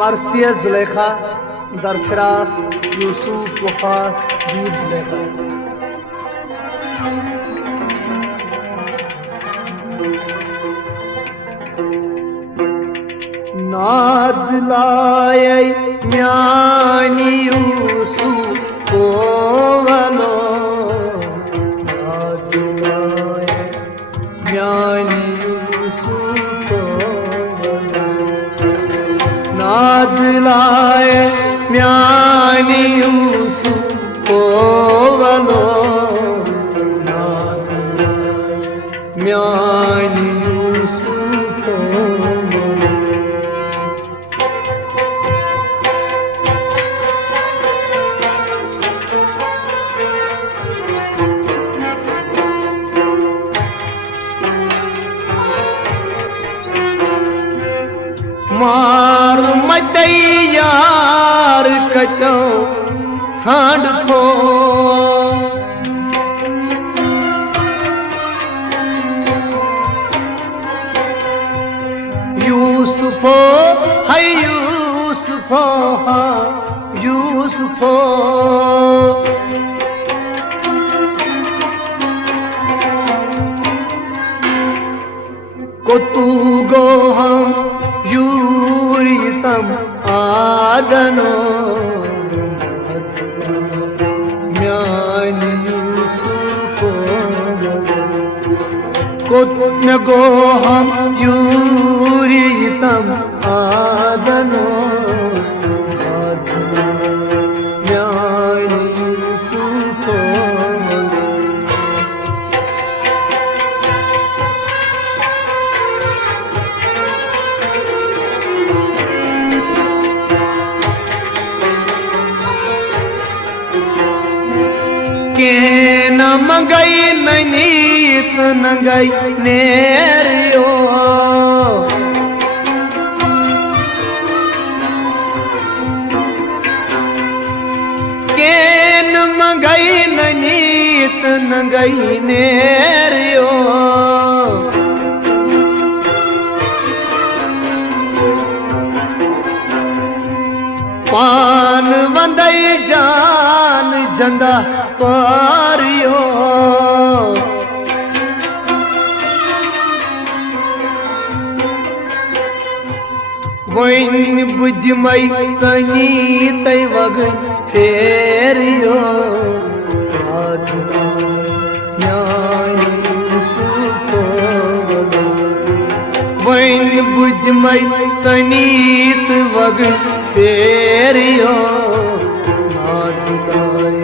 मर्सिया जुलेखा दर फिराक यूसुफ वफात बीर जुलेखा। नाद लाए म्यानी यूसुफ को वलो, नाद लाए म्यानी यूसुफ को वलो, नाद लाए म्यानी यूसुफ को वलो, नाद लाए म्यानी यूसुफ को वलो। मार मत यार कचो सांड थो, यूसुफो है यूसुफो हा यूसुफो, को तू गो हम यूरितम आदनो, म्यानी यूसुफ को न गो हम यूरितम आदनो, म्यानी यूसुफ को। के न मंगई ननीत न गई नेरियो, के न मंगई ननीत न गई नेरियो, पान वंदई जान जंदा पारियो, वैन बुद्धमय सनी तय वगन फेरियो, वैन बुद्धमय सनीत वगन फेरियो, नाद लाए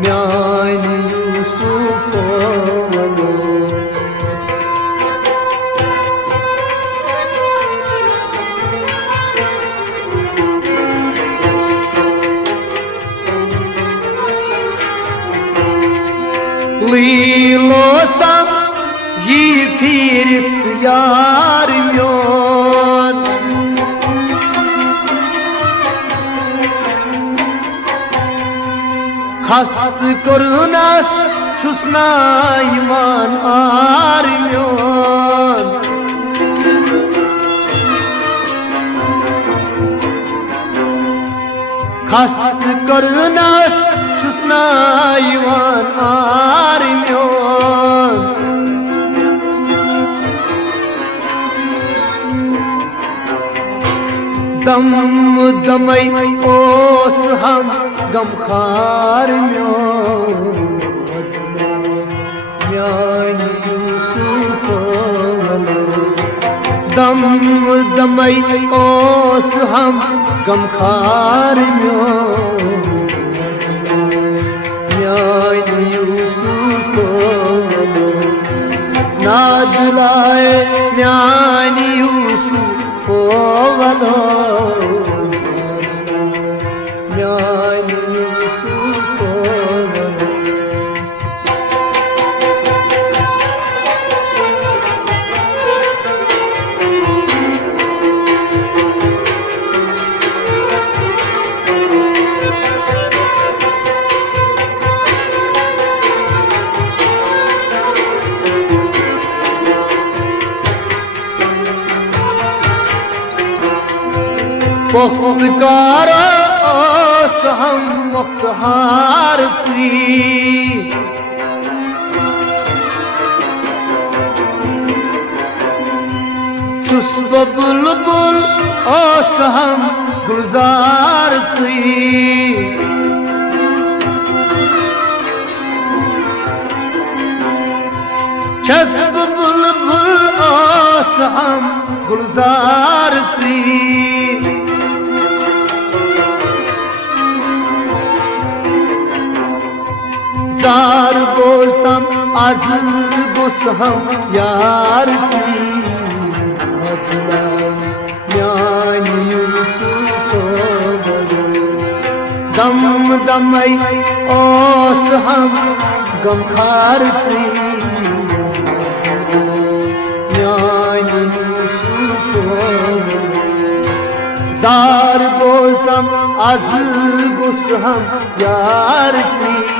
म्यानी यूसुफ को। लीलो सम ये फिर यार म्योन, खस्त करुनास छुसना ईमान आर म्योन, खस्त करुनास छुसना ईमान आर म्योन, दम दमई ओस हम गमखार म्योन, म्यानी यूसुफ को। दम दमई ओस हम गमखार म्योन, म्यानी यूसुफ को। नाद नादलाए म्यानी यूसुफ वलो म्यानी यूसुफ वलो मुख्तकार ओस हम मुख्तार सी छुस बुलबुल ओस हम गुलजार सी छुस बुलबुल ओस हम गुलजार सी जार बोस्तम आज गुस हम यार थी म्यानी यूसुफ दम दमई ओस हम गमखार थी म्यानी यूसुफ जार बोस्तम आज गुस हम यार थी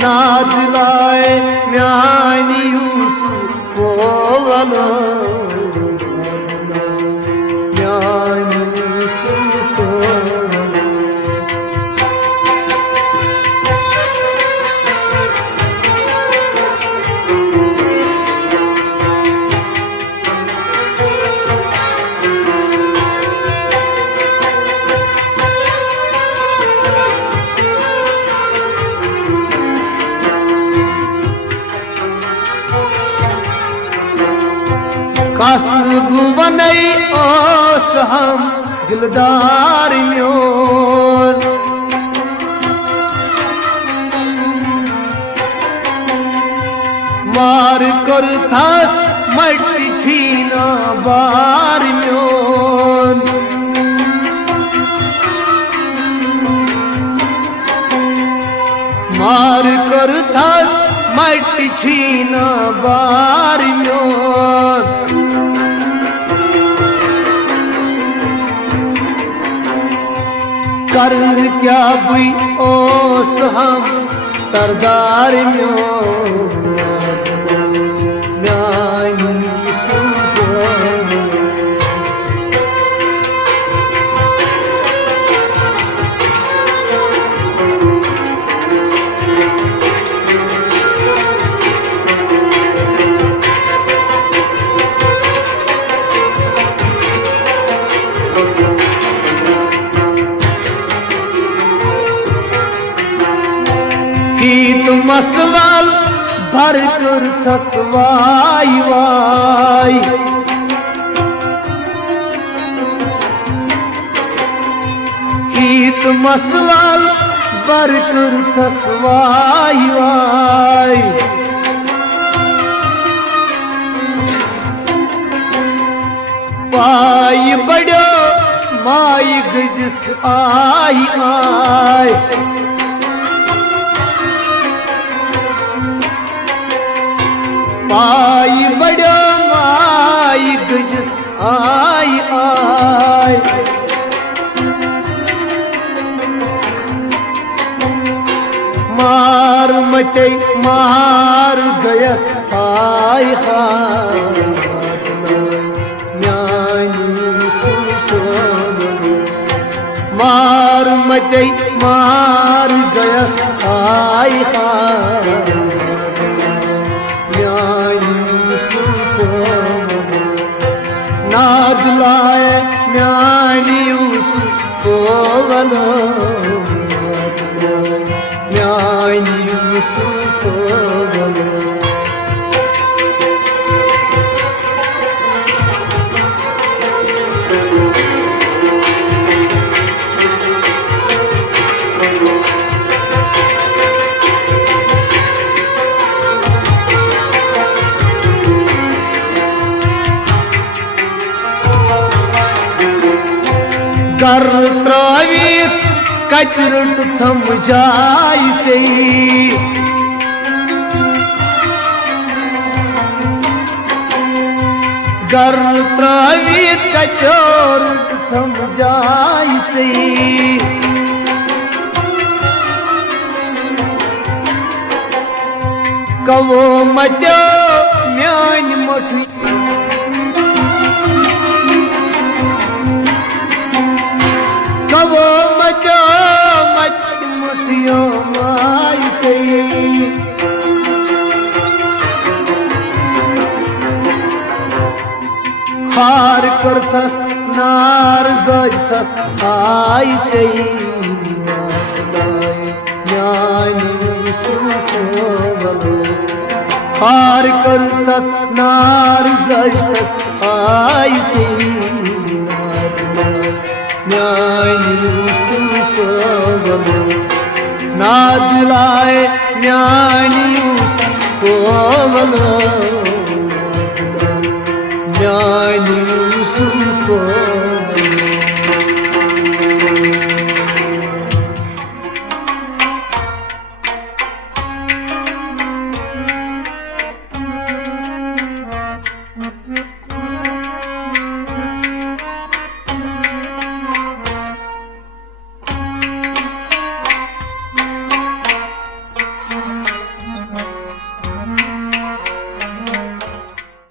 नादलाए म्यानी यूसुफ वलो म्यानी यूसुफ कसब बनई ओस हम दिलदार म्योर मार कर थास मट्टी छीना बार म्योर मार कर थास मट्टी छीना बार म्योर कर क्या बुई ओस हम सरदार म्यानी यूसुफ मसवाल भर कर थसवाई वाई कीत मसवाल भर कर थसवाई वाई पाई बड़ो माई गजस आई आई पाई बड़ा माई गजस आई आई मार मटे मार गयस आई म्यानी यूसुफ मार मटे मार गयस आई नादलाए म्यानी यूसुफ वलो म्यानी यूसुफ वलो गर त्रवित कतरट थम जाय चे गर त्रवित कतरट थम जाय चे कवो मत्यो म्यान मठ कवो मत्यो मत मठियो माय चे हार करथस नार जजथस आय चे ज्ञानी यूसुफ हार करथस नार जजथस आय चे ज्ञानी यूसुफ नादिलाय ज्ञानी यूसुफ ज्ञानी यूसुफ